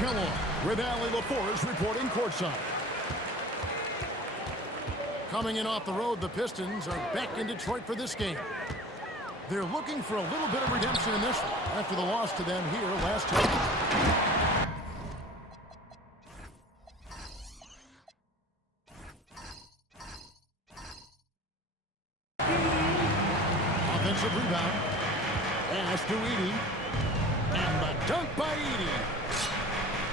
Kellogg with Allie LaForge reporting courtside. Coming in off the road, the Pistons are back in Detroit for this game. They're looking for a little bit of redemption in this one after the loss to them here last time. Offensive rebound. Pass to Edey. And the dunk by Edey.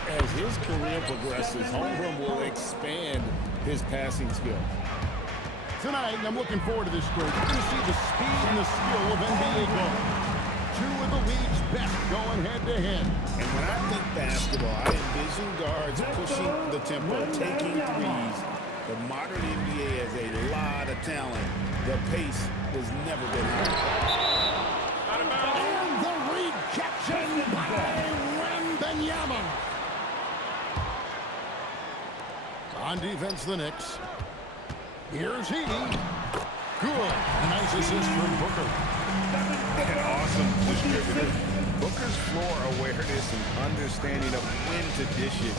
As his career progresses, Holmgren will expand his passing skills. Tonight, I'm looking forward to this group. You're going to see the speed and the skill of NBA guards. Two of the league's best going head-to-head. And when I think basketball, I envision guards pushing the tempo, taking threes. The modern NBA has a lot of talent. The pace has never been higher. And the rejection by Wembanyama. On defense, the Knicks. Here's Edey. Good. A nice assist from Booker. An awesome distributor. Booker's floor awareness and understanding of when to dish it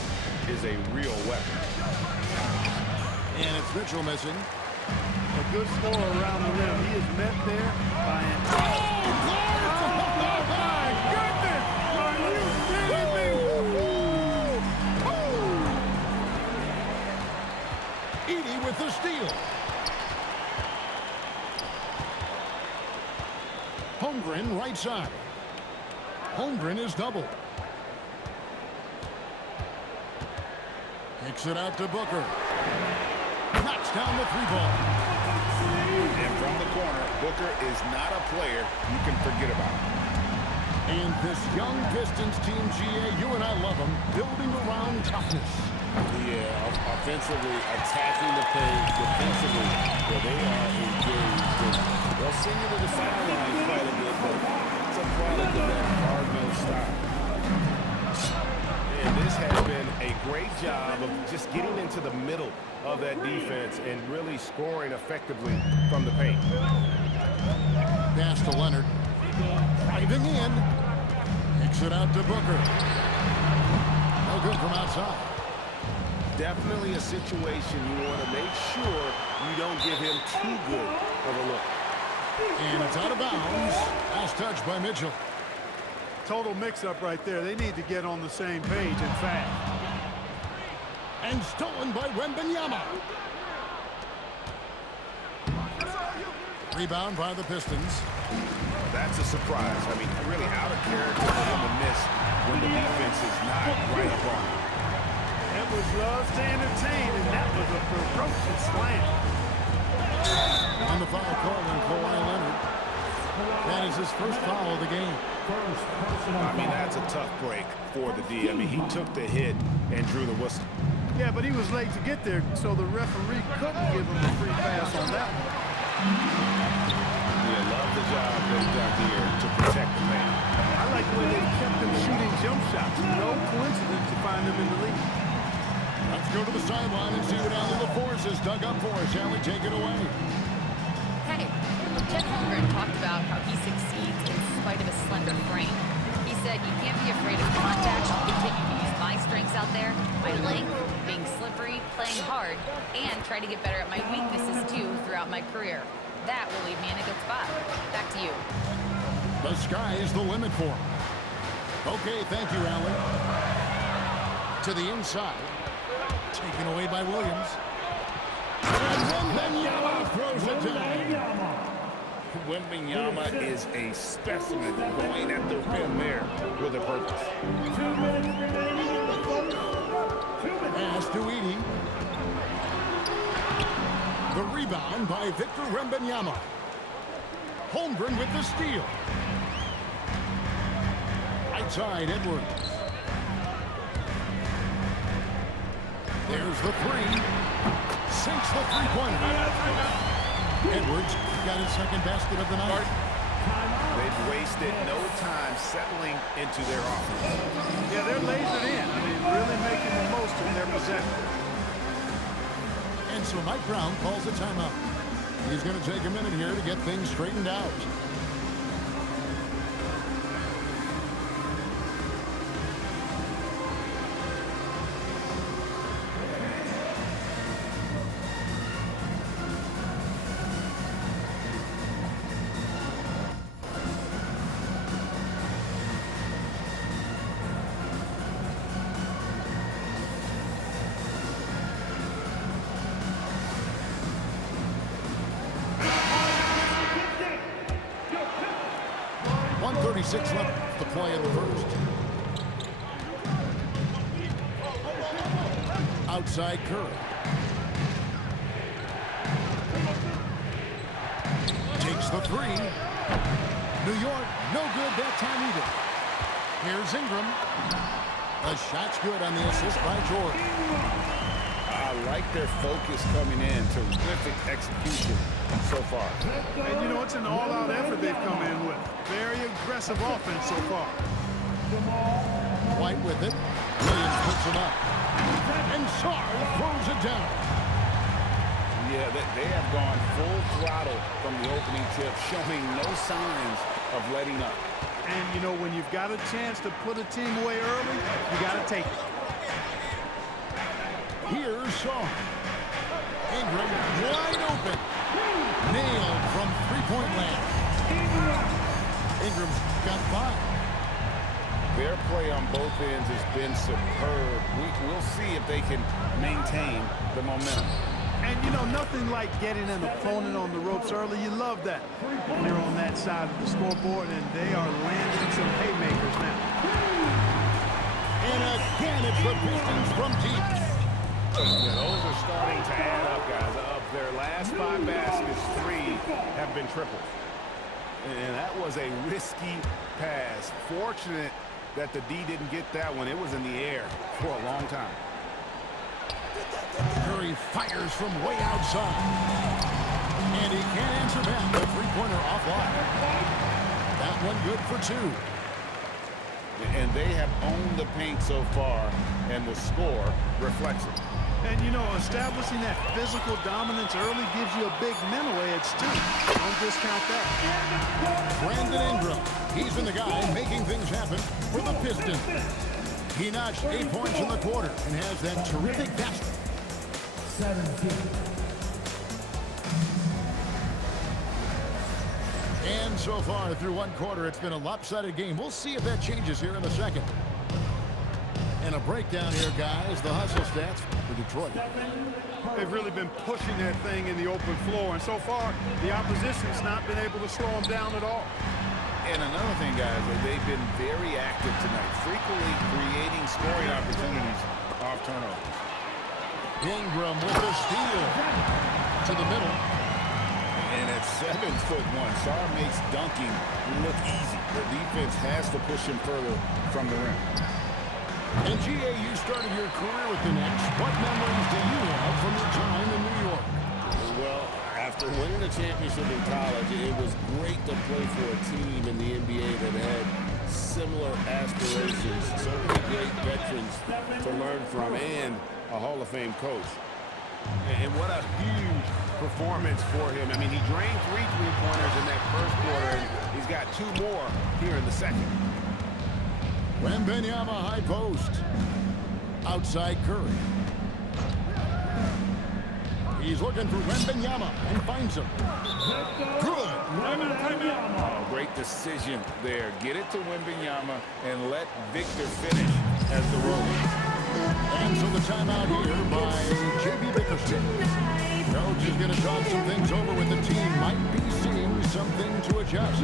is a real weapon. And it's Mitchell missing. A good scorer around the rim. He is met there by an... Oh, my goodness! Are you kidding me? Edey with the steal. Holmgren right side. Holmgren is double. Kicks it out to Booker. Knocks down the three ball. And from the corner, Booker is not a player you can forget about. And this young Pistons team, GA, you and I love them, building around toughness. Yeah, offensively, attacking the paint, defensively, well, they are engaged. They'll send you to the sideline quite a bit, but it's a product of that hard-nosed style. And this has been a great job of just getting into the middle of that defense and really scoring effectively from the paint. Pass to Leonard. Driving in. Kicks it out to Booker. No good from outside. Definitely a situation you want to make sure you don't give him too good of a look. And it's out of bounds. Last touch by Mitchell. Total mix-up right there. They need to get on the same page and fast. And stolen by Wembanyama. Rebound by the Pistons. That's a surprise. I mean, really out of character for him to miss when the defense is not right up on him. Edwards loves to entertain, and that was a ferocious slam. And the foul call on Kawhi Leonard. That is his first foul of the game. I mean, that's a tough break for the D. I mean, he took the hit and drew the whistle. Yeah, but he was late to get there, so the referee couldn't give him a free pass on that one. Yeah, love the job they've done here to protect the man. I like the way they kept him shooting jump shots. No coincidence to find him in the league. Let's go to the sideline and see what Allie LaForge has dug up for us. Allie, take it away. Hey, Chet Holmgren talked about how he succeeds in spite of a slender frame. He said, you can't be afraid of contact. I'll continue to use my strengths out there, my length, being slippery, playing hard, and try to get better at my weaknesses, too, throughout my career. That will leave me in a good spot. Back to you. The sky is the limit for him. Okay, thank you, Allie. To the inside. Taken away by Williams. And Wembanyama throws it down. Wembanyama is a specimen going at the rim there with a purpose. 2 minutes remaining in the fourth. 2 minutes. Pass to Edey. The rebound by Victor Wembanyama. Holmgren with the steal. Right side, Edwards. There's the three. Sinks the three-pointer. Edwards got his second basket of the night. They've wasted no time settling into their offense. Yeah, they're lasered in. I mean, really making the most of their possession. And so Mike Brown calls a timeout. He's going to take a minute here to get things straightened out. 2:46 left to play in the first. Outside Curry. Takes the three. New York, no good that time either. Here's Ingram. The shot's good on the assist by George. I like their focus coming in. Terrific execution so far. And, you know, it's an all-out effort they've come in with. Very aggressive offense so far. White with it. Williams puts him up. And Sarr throws it down. Yeah, they have gone full throttle from the opening tip, showing no signs of letting up. And, you know, when you've got a chance to put a team away early, you got to take it. Here's Sarr. Ingram wide open. Nailed from three-point land. Ingram's got 5. Their play on both ends has been superb. We'll see if they can maintain the momentum. And, you know, nothing like getting an opponent on the ropes early. You love that. They're on that side of the scoreboard, and they are landing some haymakers now. And again, it's the Pistons from deep. Yeah, those are starting to add up, guys. Of their last 5 baskets, 3 have been triples. And that was a risky pass. Fortunate that the D didn't get that one. It was in the air for a long time. Curry fires from way outside. And he can't answer back. The three-pointer offline. That one good for 2. And they have owned the paint so far, and the score reflects it. And, you know, establishing that physical dominance early gives you a big mental edge, too. Don't discount that. Brandon Ingram. He's been the guy making things happen for the Pistons. He notched 8 points in the quarter and has that terrific basket. 17. And so far through one quarter, it's been a lopsided game. We'll see if that changes here in the second. And a breakdown here, guys. The hustle stats for Detroit. They've really been pushing that thing in the open floor, and so far, the opposition's not been able to slow them down at all. And another thing, guys, they've been very active tonight, frequently creating scoring opportunities off turnovers. Ingram with the steal to the middle. And at 7'1", Sarr makes dunking look easy. The defense has to push him further from the rim. And G.A., you started your career with the Nets. What memories do you have from your time in New York? Well, after winning a championship in college, it was great to play for a team in the NBA that had similar aspirations, so many great veterans to learn from, and a Hall of Fame coach. And what a huge performance for him. I mean, he drained 3 three-pointers in that first quarter, and he's got 2 more here in the second. Wembanyama high post. Outside Curry. He's looking for Wembanyama and finds him. Good. Oh, great decision there. Get it to Wembanyama and let Victor finish as the roller. And so the timeout here by J.B. Bickerstaff. Coach is going to talk some things over with the team. Might be seeing something to adjust.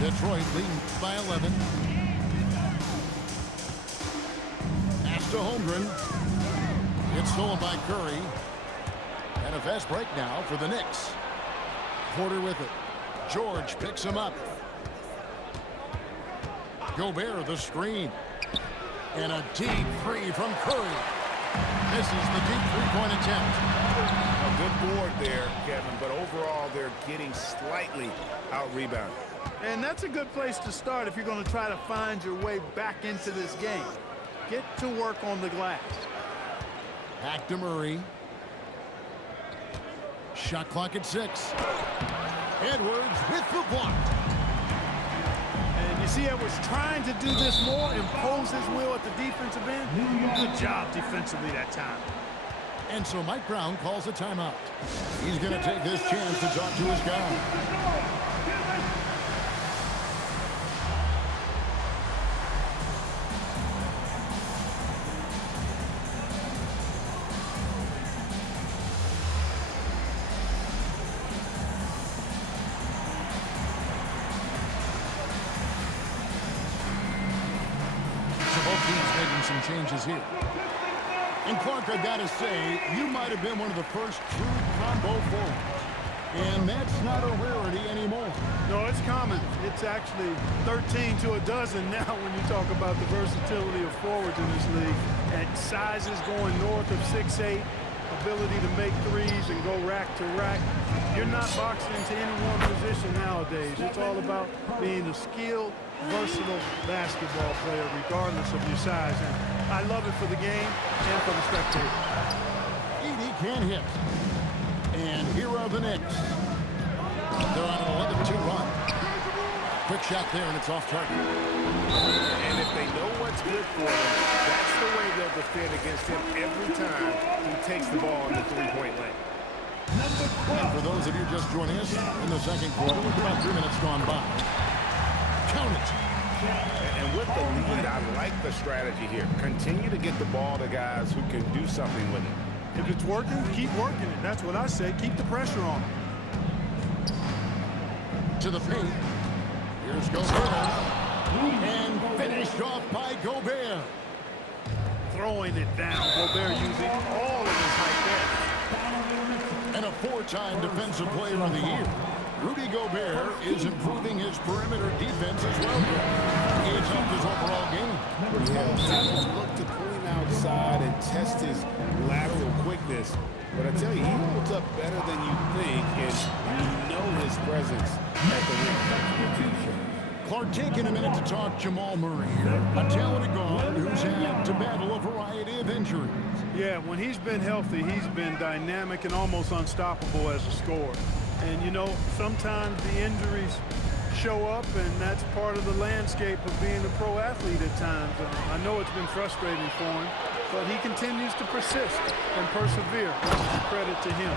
Detroit leading by 11. Pass to Holmgren. It's stolen by Curry. And a fast break now for the Knicks. Porter with it. George picks him up. Gobert the screen. And a deep three from Curry. This is the deep three-point attempt. A good board there, Kevin, but overall they're getting slightly out-rebounded. And that's a good place to start if you're going to try to find your way back into this game. Get to work on the glass. Back to Murray. Shot clock at 6. Edwards with the block. see Edwards trying to do this more, impose his will at the defensive end. Good job defensively that time. And so Mike Brown calls a timeout. He's going to take this chance to talk to his guy. Both teams making some changes here. And Clark, I've got to say, you might have been one of the first true combo forwards. And that's not a rarity anymore. No, it's common. It's actually 13 to a dozen now when you talk about the versatility of forwards in this league. At sizes going north of 6'8", ability to make threes and go rack to rack. You're not boxed into any one position nowadays. It's all about being a skilled, versatile basketball player regardless of your size. And I love it for the game and for the spectators. Edey can hit. And here are the Knicks. They're on an 11-2 run. Quick shot there, and it's off target. And if they know what's good for them, that's the way they'll defend against him every time he takes the ball in the three-point lane. And for those of you just joining us in the second quarter, with about 3 minutes gone by. Count it. And with the lead, I like the strategy here. Continue to get the ball to guys who can do something with it. If it's working, keep working it. That's what I say. Keep the pressure on. To the paint. Here's Gobert. And finished off by Gobert. Throwing it down. Gobert using all of his height there. And a 4-time Defensive Player of the Year. Rudy Gobert is improving his perimeter defense as well. It's helped his overall game. Teams look to pull him outside and test his lateral quickness. But I tell you, he holds up better than you think, and you know his presence at the rim. Clark, taking a minute to talk Jamal Murray here. A talented guard who's had to battle a variety of injuries. Yeah, when he's been healthy, he's been dynamic and almost unstoppable as a scorer. And, you know, sometimes the injuries show up, and that's part of the landscape of being a pro athlete at times. I know it's been frustrating for him, but he continues to persist and persevere. Credit to him.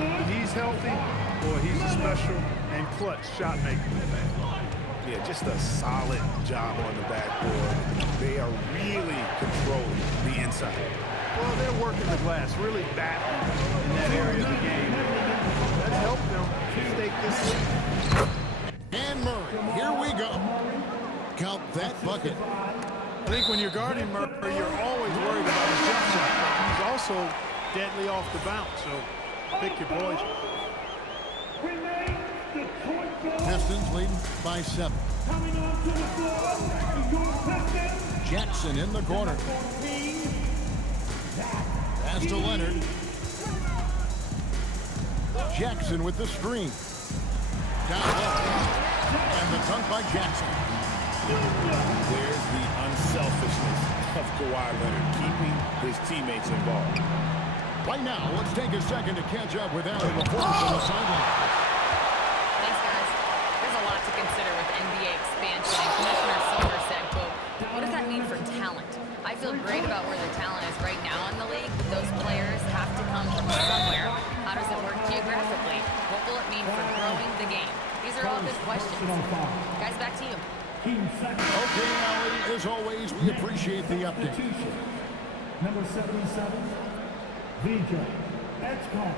When he's healthy, boy, he's a special and clutch shot maker. Yeah, just a solid job on the backboard. They are really controlling the inside. Well, they're working the glass, really battling in that area of the game. That's helped them take this lead. And Murray, here we go. Count that bucket. I think when you're guarding Murray, you're always worried about his jump shot. He's also deadly off the bounce, so pick your poison. Pistons leading by 7. Jackson in the corner. Pass to Leonard. Jackson with the screen. Down low. And the dunk by Jackson. There's the unselfishness of Kawhi Leonard, keeping his teammates involved. Right now, let's take a second to catch up with Allie LaForce on the sideline. Thanks, guys. There's a lot to consider with NBA expansion, and Commissioner Silver said, quote, what does that mean for talent? I feel great about where the talent is right now in the league, but those players have to come from somewhere. How does it work geographically? What will it mean for growing the game? These are all good questions. Guys, back to you. Okay, Allie, as always, we appreciate the update. Number 77, VJ Edgecombe.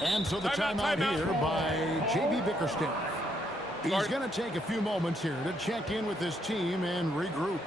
And so the timeout here by J.B. Bickerstaff. He's going to take a few moments here to check in with his team and regroup.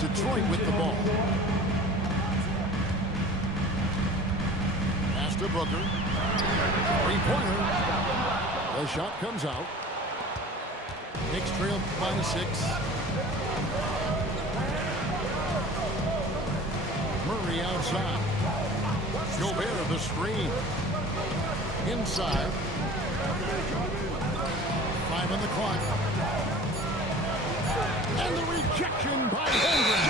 Detroit with the ball. Pass to Booker. Three-pointer. The shot comes out. Knicks trail by 6. Murray outside. Gobert the screen. Inside. 5 on the clock. And the rejection by Holmgren.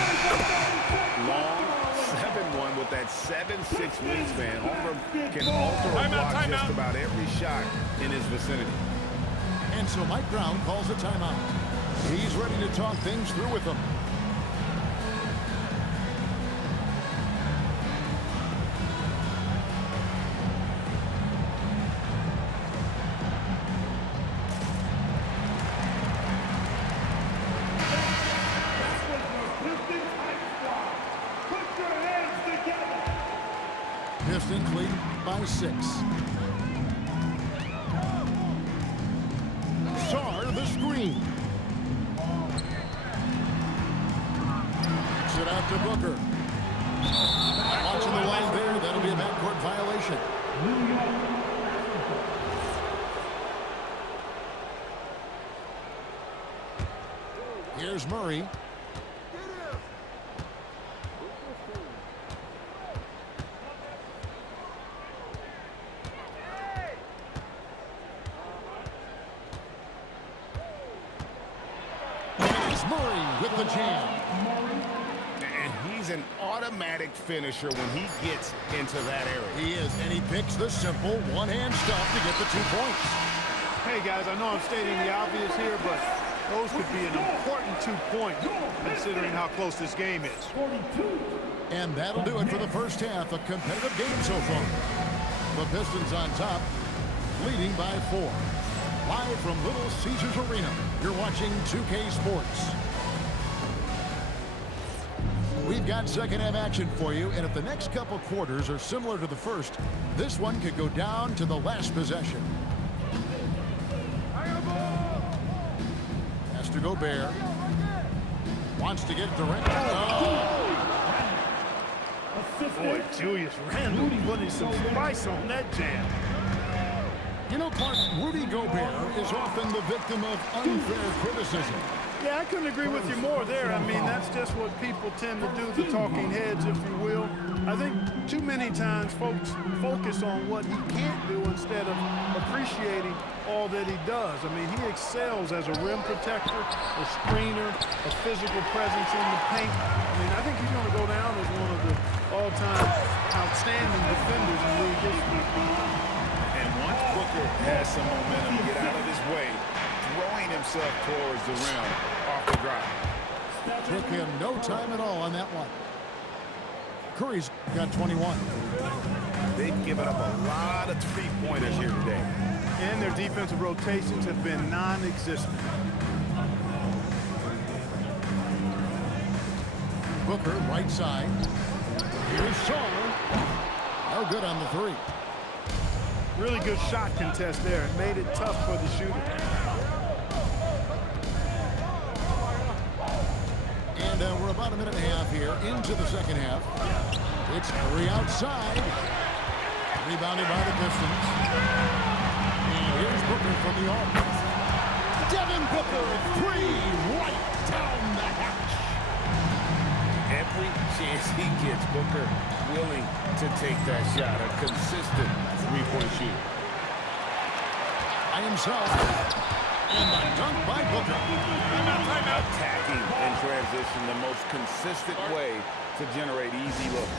Long 7-1 with that 7'6" wingspan. Holmgren can alter or block just about every shot in his vicinity. And so Mike Brown calls a timeout. He's ready to talk things through with them. Pistons lead by 6. Sarr the screen. Sit out to Booker. Watching the line there, that'll be a backcourt violation. Here's Murray. Murray with the jam. And he's an automatic finisher when he gets into that area. He is, and he picks the simple one-hand stuff to get the 2 points. Hey, guys, I know I'm stating the obvious here, but those could be an important 2 points considering how close this game is. And that'll do it for the first half. A competitive game so far. The Pistons on top, leading by 4. Live from Little Caesars Arena, you're watching 2K Sports. We've got second half action for you, and if the next couple quarters are similar to the first, this one could go down to the last possession. Has to Gobert. Wants to get it to Randle. Boy, Julius Randle putting some spice on that jam. You know, Clark, Rudy Gobert is often the victim of unfair criticism. Yeah, I couldn't agree with you more there. I mean, that's just what people tend to do, the talking heads, if you will. I think too many times folks focus on what he can't do instead of appreciating all that he does. I mean, he excels as a rim protector, a screener, a physical presence in the paint. I mean, I think he's going to go down as one of the all-time outstanding defenders in league history. And once Booker has some momentum, get out of his way, throwing himself towards the rim off the drive. Took him no time at all on that one. Curry's got 21. They've given up a lot of three-pointers here today. And their defensive rotations have been non-existent. Booker, right side. Here's Sarr. No good on the 3. Really good shot contest there. It made it tough for the shooter. And we're about a minute and a half here into the second half. It's Curry outside. Rebounded by the Pistons. And here's Booker from the arc. Devin Booker, 3 right. Down the hatch. Every chance he gets, Booker willing to take that shot. A consistent three-point shooter. By himself. And the dunk by Booker. Timeout. Attacking in transition, the most consistent way to generate easy looks.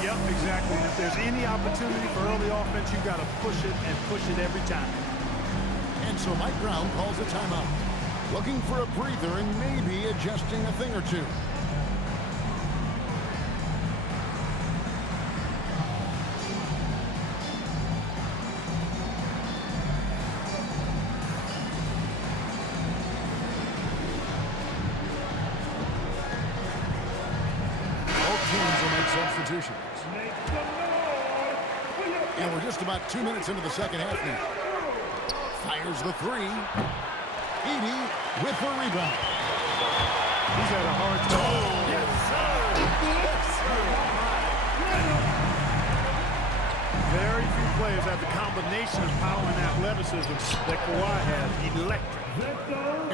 Yep, exactly. And if there's any opportunity for early offense, you've got to push it and push it every time. And so Mike Brown calls a timeout. Looking for a breather and maybe adjusting a thing or two. Substitutions. And we're just about 2 minutes into the second half now. Fires the three. Edey with the rebound. He's had a hard time. Yes, sir. Yes, sir. Very few players have the combination of power and athleticism that Kawhi has. Electric.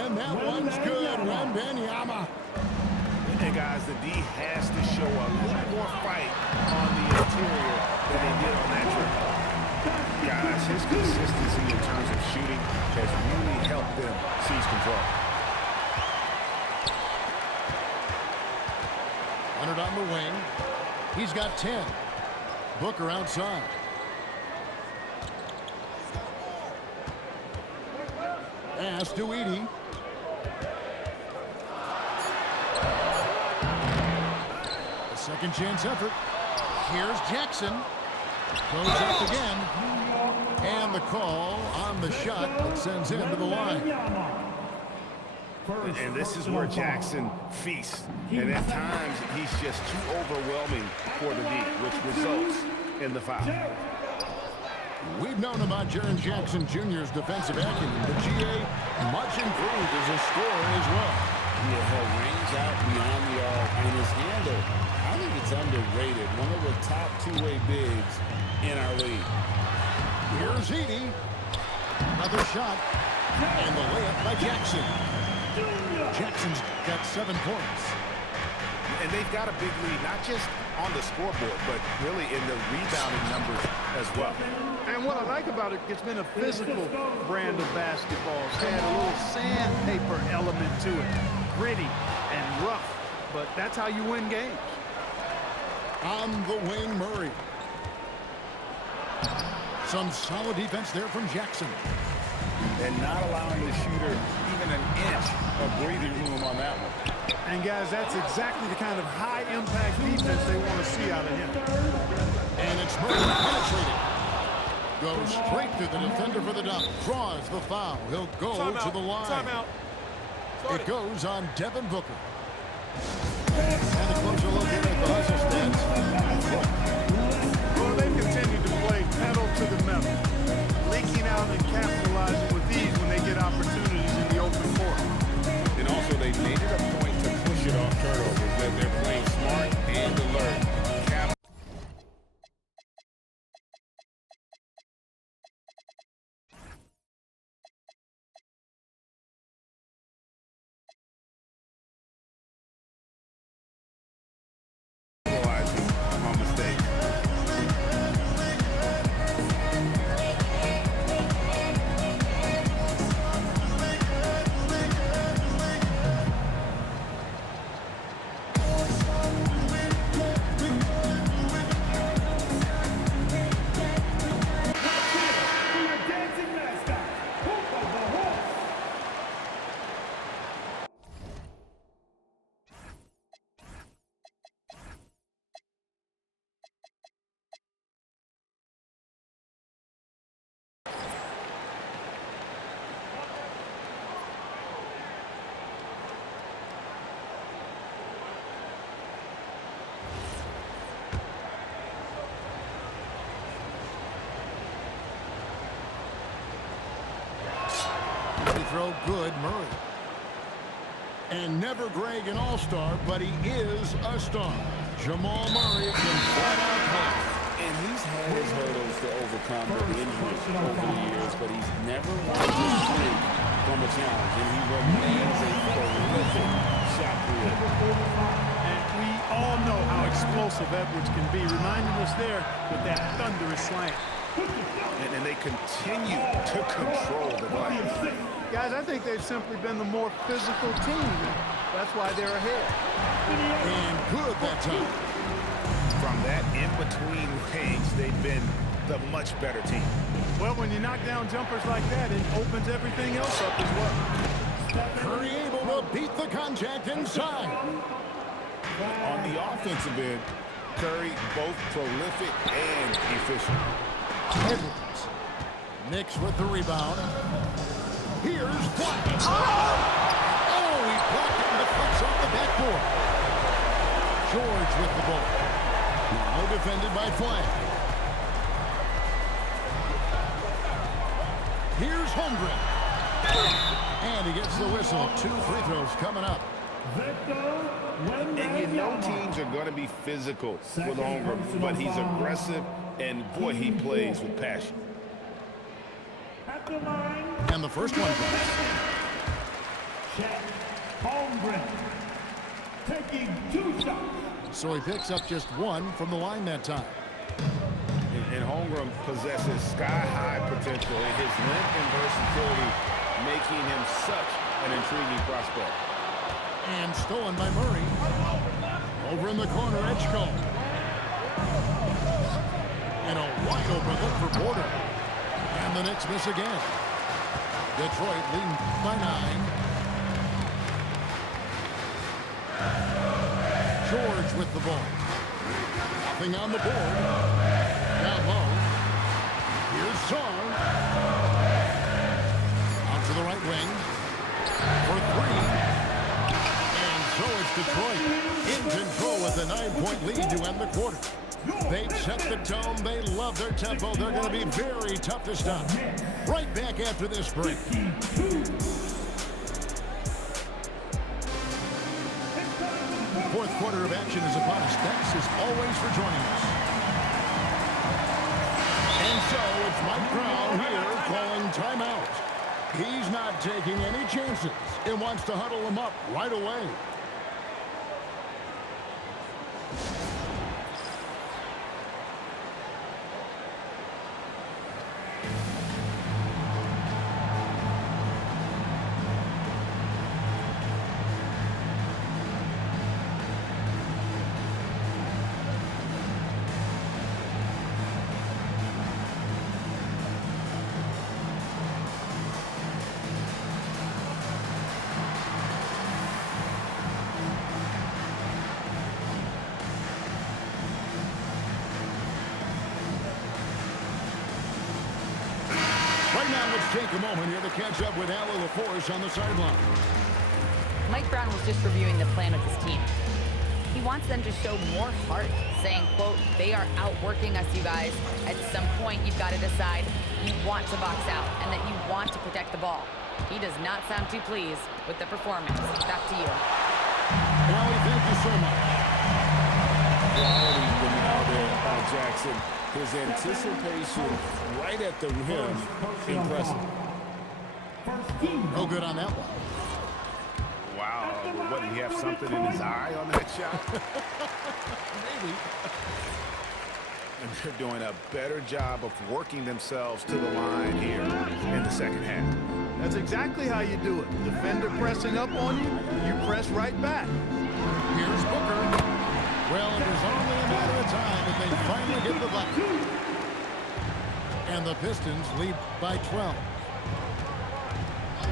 And that one's good. Wembanyama. Hey guys, the D has to show a little more fight on the interior than they did on that trip. Guys, his consistency in terms of shooting has really helped them seize control. Leonard on the wing. He's got 10. Booker outside. Pass to Edey. Second chance effort. Here's Jackson. Goes up again. And the call on the shot that sends him to the line. And this is where Jackson feasts. And at times, he's just too overwhelming for the D, which results in the foul. We've known about Jaren Jackson Jr.'s defensive acumen, but GA much improved as a scorer as well. Yeah, range out beyond the arc, and his handle, I think it's underrated. One of the top two-way bigs in our league. Here's Edey. Another shot. And the layup by Jackson. Jackson's got 7 points. And they've got a big lead, not just on the scoreboard, but really in the rebounding numbers as well. And what I like about it, it's been a physical brand of basketball. It's had a little sandpaper element to it. Gritty and rough, but that's how you win games. On the wing, Murray. Some solid defense there from Jackson. And not allowing the shooter even an inch of breathing room on that one. And guys, that's exactly the kind of high-impact defense they want to see out of him. And it's Murray penetrating. Goes straight through the defender for the dunk. Draws the foul. He'll go to the line. Timeout. It goes on Devin Booker. And a closer look at the hustle stats. Well, they continue to play pedal to the metal, leaking out and capitalizing with ease when they get opportunities in the open court. And also, they made it a point to push it off turnovers, that they're playing smart and alert. On mistakes. Throw good, Murray. And never Greg an all-star, but he is a star. Jamal Murray can flat out play. And he's had his hurdles to overcome with injuries over the years, but he's never wanted to swing from a challenge, and he remains a prolific shot creator. And we all know how explosive Edwards can be, reminding us there with that thunderous slam. And they continue to control the glass. Guys, I think they've simply been the more physical team. That's why they're ahead. And good that time. From that in-between range, they've been the much better team. Well, when you knock down jumpers like that, it opens everything else up as well. Curry able to beat the contact inside. On the offensive end, Curry both prolific and efficient. Edwards. Knicks with the rebound. Here's Flash. Oh, he blocked it and deflects off the backboard. George with the ball. Now defended by Flash. Here's Holmgren. And he gets the whistle. 2 free throws coming up. And you know teams are going to be physical with Holmgren, but he's aggressive, and boy, he plays with passion. And the first one goes. Chet Holmgren taking 2 shots. So he picks up just 1 from the line that time. And Holmgren possesses sky-high potential, and his length and versatility making him such an intriguing prospect. And stolen by Murray. Over in the corner, Edgecombe. And a wide open look for Porter. And the Knicks miss again. Detroit leading by 9. George with the ball. Nothing on the board. Down low. Here's Song. Out to the right wing. For 3. So it's Detroit in control with a 9-point lead to end the quarter. They've set the tone. They love their tempo. They're going to be very tough to stop. Right back after this break. Fourth quarter of action is upon us. Thanks as always for joining us. And so it's Mike Brown here calling timeout. He's not taking any chances and wants to huddle them up right away. Right now, let's take a moment here to catch up with Allie LaForce on the sideline. Mike Brown was just reviewing the plan of his team. He wants them to show more heart, saying, quote, they are outworking us, you guys. At some point, you've got to decide you want to box out and that you want to protect the ball. He does not sound too pleased with the performance. Back to you. Allie, thank you so much. Quality from out there by Jackson. His anticipation right at the rim, impressive. No good on that one. Wow, what, did he have something in his eye on that shot? Maybe. And they're doing a better job of working themselves to the line here in the second half. That's exactly how you do it. Defender pressing up on you, you press right back. Here's Booker. Well, it was only a matter of time that they finally hit the button. And the Pistons lead by 12.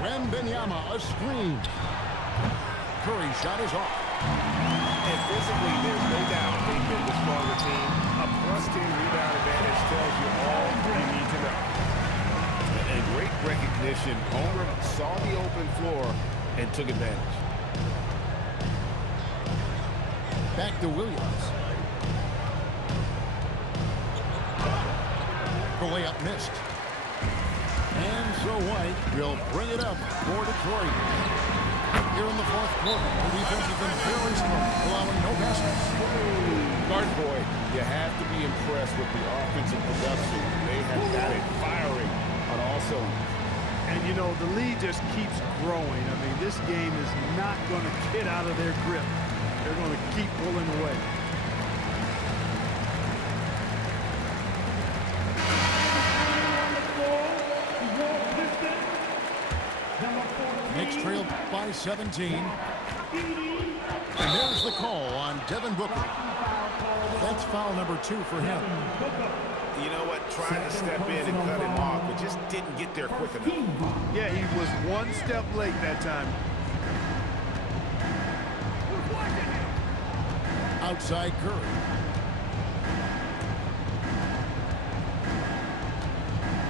Wembanyama, a screen. Curry shot is off. And physically, there's no doubt they've been the stronger team. A +10 rebound advantage tells you all you need to know. And great recognition. Holmgren saw the open floor and took advantage. Back to Williams. The layup missed. And so White will bring it up for Detroit. Here in the fourth quarter, the defense has been very strong, allowing no baskets. Garden boy, you have to be impressed with the offensive production. They have got it firing on all cylinders. And, you know, the lead just keeps growing. I mean, this game is not going to get out of their grip. They're going to keep pulling away. Knicks trail by 17. And there's the call on Devin Booker. That's foul number 2 for him. You know what? Trying to step in and cut him off, but just didn't get there quick enough. Yeah, he was one step late that time. Outside Curry.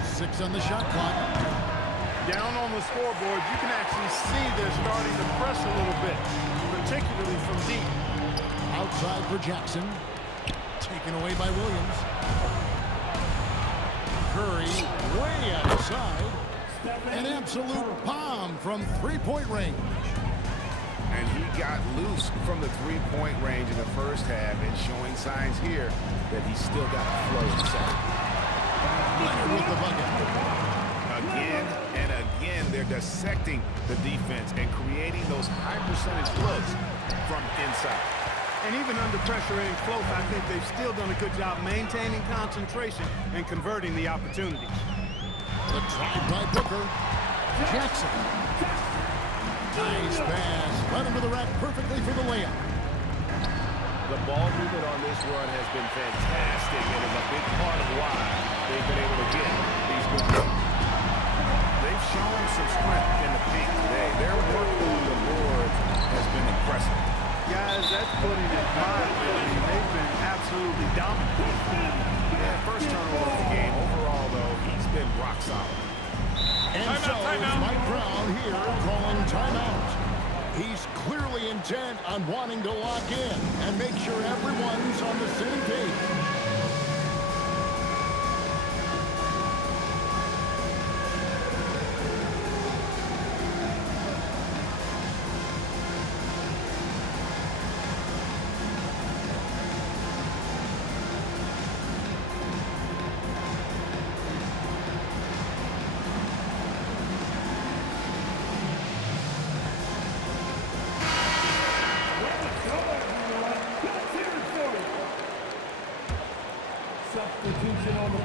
Six on the shot clock. Down on the scoreboard, you can actually see they're starting to press a little bit, particularly from deep. Outside for Jackson. Taken away by Williams. Curry way outside. An absolute bomb from three-point range. And he got loose from the three-point range in the first half and showing signs here that he's still got the flow in the second. Leonard with the bucket. Again and again, they're dissecting the defense and creating those high-percentage looks from inside. And even under pressure and close, I think they've still done a good job maintaining concentration and converting the opportunities. The drive by Booker. Jackson. Nice pass. Led him to the rack perfectly for the layup. The ball movement on this run has been fantastic and is a big part of why they've been able to get these good games. They've shown some strength in the paint today. Their work on the boards has been impressive. Guys, that's putting it mildly. I mean, they've been absolutely dominant. Yeah, first turnover of the game. Overall, though, he's been rock solid. And so it's Mike Brown here calling timeout. He's clearly intent on wanting to lock in and make sure everyone's on the same page.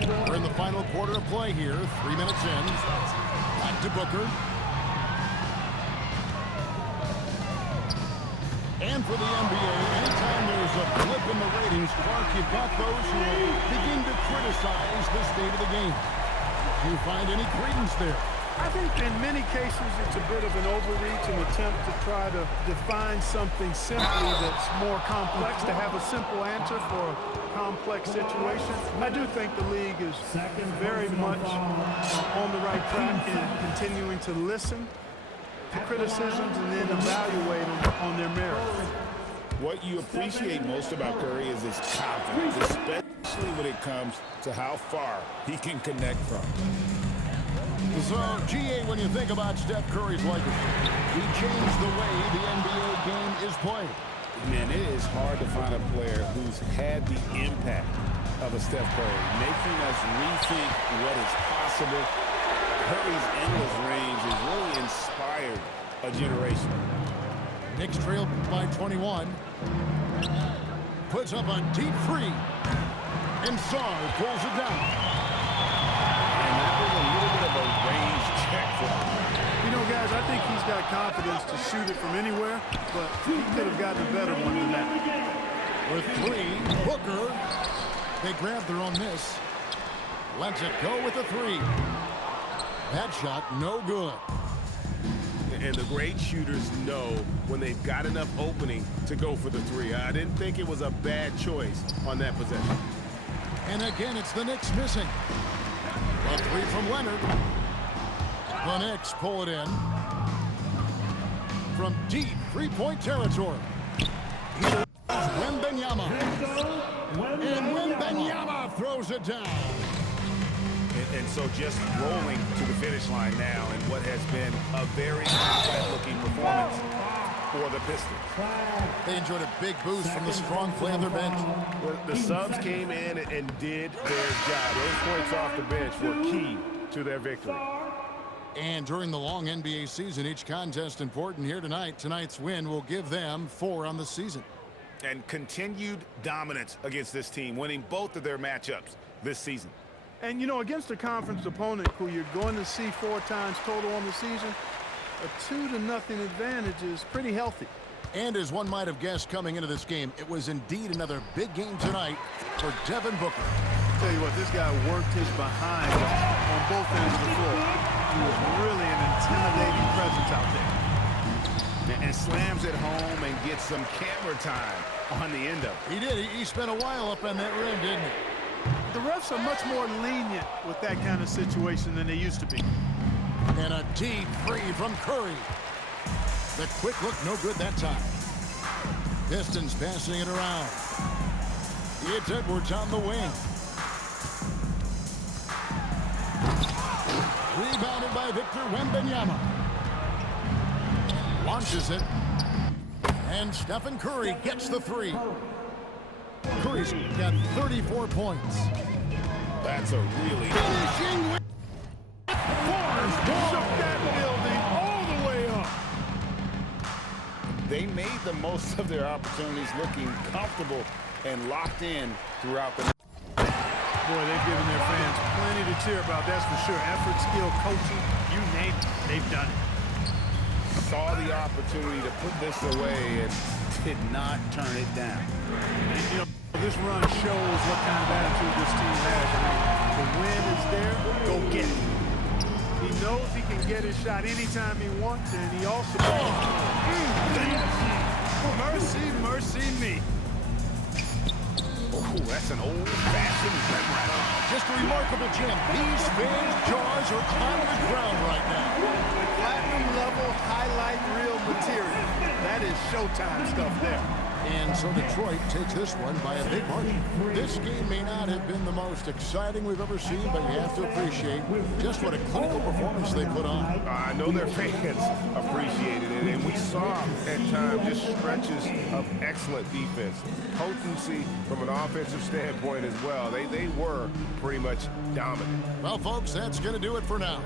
We're in the final quarter of play here. 3 minutes in. Back to Booker. And for the NBA, anytime there's a blip in the ratings, Clark, you've got those who will begin to criticize the state of the game. Do you find any credence there? I think in many cases it's a bit of an overreach, an attempt to try to define something simply that's more complex, to have a simple answer for a complex situation. I do think the league is very much on the right track in continuing to listen to criticisms and then evaluate them on their merits. What you appreciate most about Curry is his confidence, especially when it comes to how far he can connect from. So, GA, when you think about Steph Curry's legacy, he changed the way the NBA game is played. Man, it is hard to find a player who's had the impact of a Steph Curry, making us rethink what is possible. Curry's endless range has really inspired a generation. Knicks trail by 21. Puts up a deep three. And Sarr pulls it down. And that was a little bit of a range check for him. You know, guys, I think he's got confidence to shoot it from anywhere, but he could have gotten a better one than that. With three, Booker. They grab their own miss. Lets it go with the three. That shot, no good. And the great shooters know when they've got enough opening to go for the three. I didn't think it was a bad choice on that possession. And again, it's the Knicks missing. A three from Leonard. The Knicks pull it in. From deep three-point territory. Here's Wembanyama. And Wembanyama throws it down. And so just rolling to the finish line now in what has been a very confident-looking performance for the Pistons. They enjoyed a big boost from the strong play on their bench. Well, the subs came in and did their job. Those points off the bench were key to their victory. And during the long NBA season, each contest important. Here tonight. Tonight's win will give them 4 on the season. And continued dominance against this team, winning both of their matchups this season. And, you know, against a conference opponent who you're going to see 4 times total on the season, a 2-0 advantage is pretty healthy. And as one might have guessed coming into this game, it was indeed another big game tonight for Devin Booker. Tell you what, this guy worked his behind on both ends of the floor. He was really an intimidating presence out there. And slams it home and gets some camera time on the end of it. He did. He spent a while up on that rim, didn't he? The refs are much more lenient with that kind of situation than they used to be. And a deep three from Curry. The quick look, no good that time. Pistons passing it around. It's Edwards on the wing. Rebounded by Victor Wembanyama. Launches it. And Stephen Curry gets the 3. Curry's got 34 points. That's a really Finishing with Shook that building all the way up. They made the most of their opportunities, looking comfortable and locked in throughout the night. Boy, they've given their fans plenty to cheer about, that's for sure. Effort, skill, coaching, you name it, they've done it. Saw the opportunity to put this away and did not turn it down. And, you know, this run shows what kind of attitude this team has. I mean, the win is there, go get it. He knows he can get his shot anytime he wants, and he also... Mercy me. Oh, that's an old-fashioned rim rattle. just a remarkable jam. These fans' jaws are on the ground right now. Platinum level highlight reel material. That is Showtime stuff there. And so Detroit takes this one by a big margin. This game may not have been the most exciting we've ever seen, but you have to appreciate just what a clinical performance they put on. I know their fans appreciated it, and we saw at times just stretches of excellent defense. Potency from an offensive standpoint as well. They were pretty much dominant. Well, folks, that's going to do it for now.